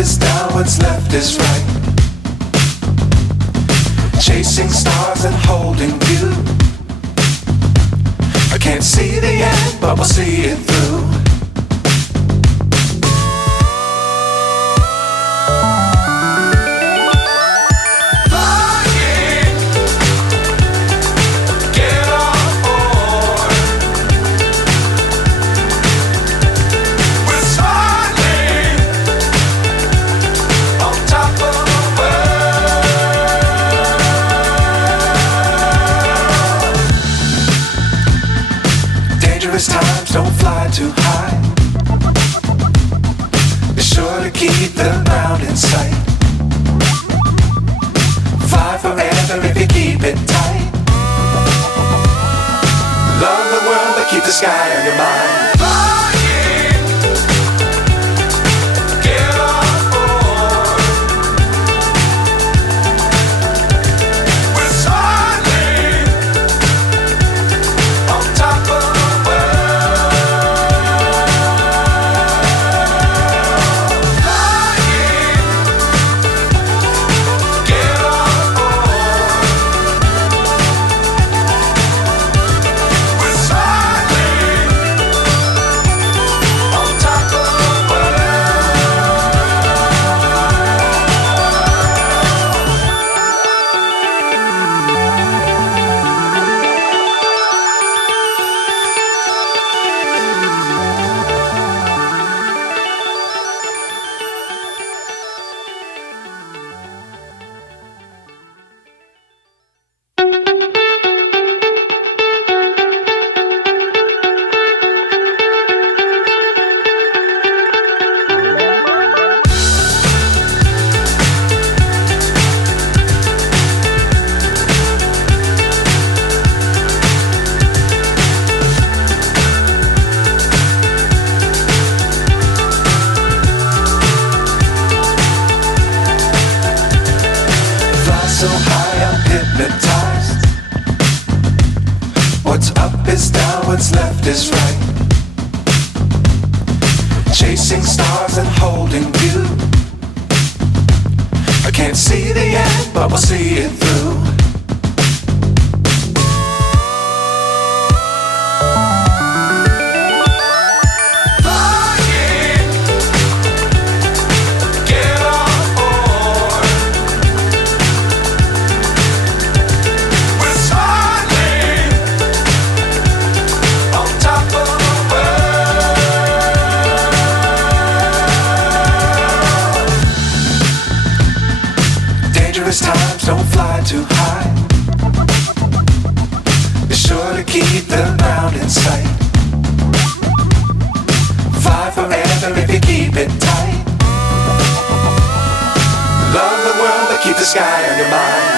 is down, what's left is right. Chasing stars and holding you. I can't see the end, but we'll see it through. Times don't fly too high. Be sure to keep the ground in sight. Fly forever if you keep it tight. Love the world but keep the sky on your mind. So high I'm hypnotized. What's up is down, what's left is right. Chasing stars and holding you. I can't see the end, but we'll see it through. Times don't fly too high. Be sure to keep the ground in sight. Fly forever if you keep it tight. Love the world but keep the sky on your mind.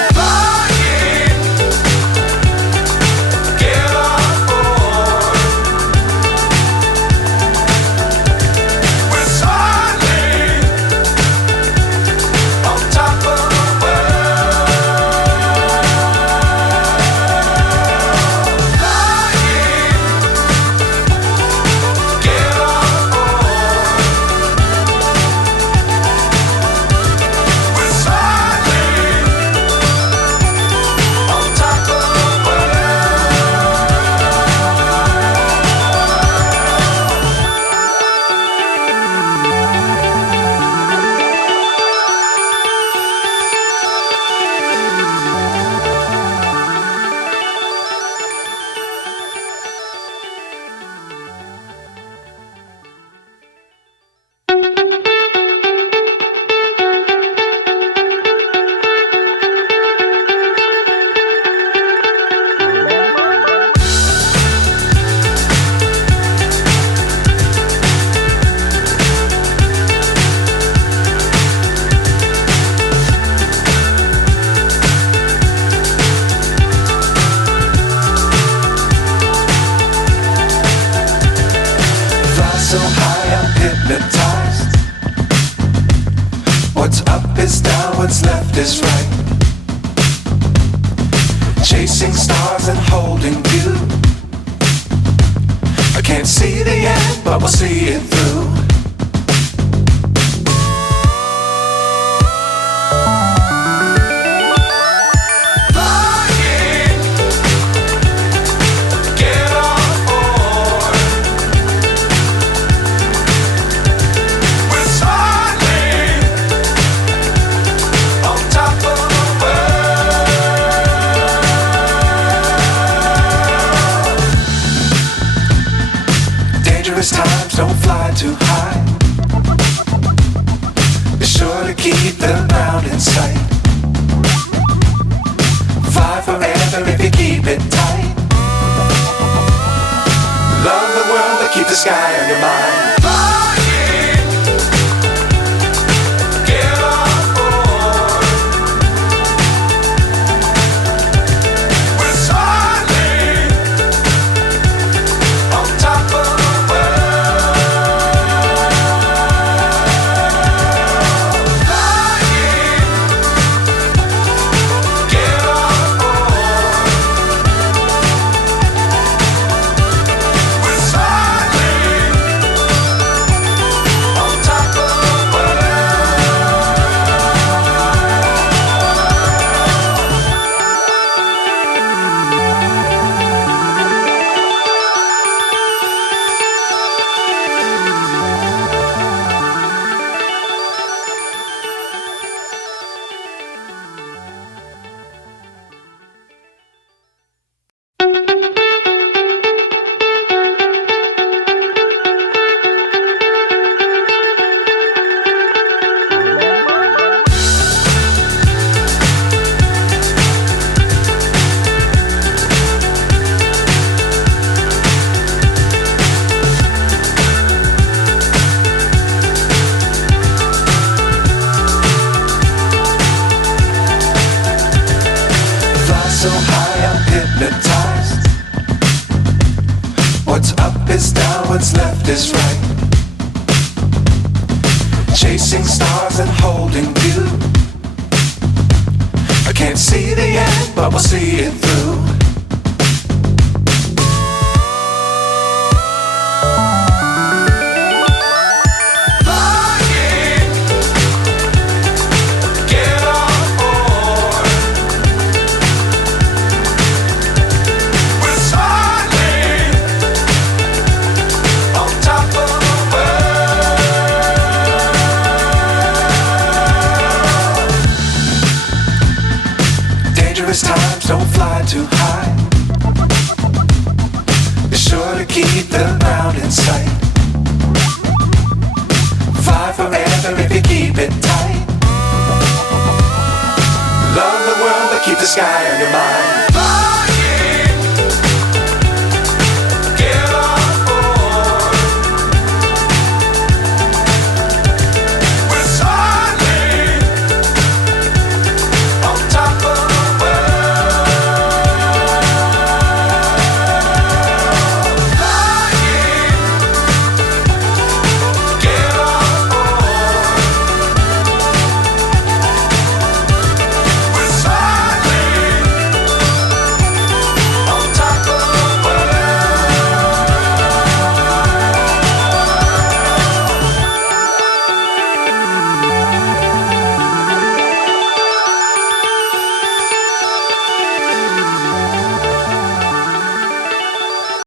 So high I'm hypnotized. What's up is down, what's left is right. Chasing stars and holding you. I can't see the end, but we'll see it through. too high. Be sure to keep the ground in sight. Fly forever if you keep it tight. Love the world, but keep the sky on your mind. So high I'm hypnotized. What's up is down, what's left is right. Chasing stars and holding you. I can't see the end, but we'll see it through. Times don't fly too high. Be sure to keep the ground in sight. Fly forever if you keep it tight. Love the world, but keep the sky on your mind.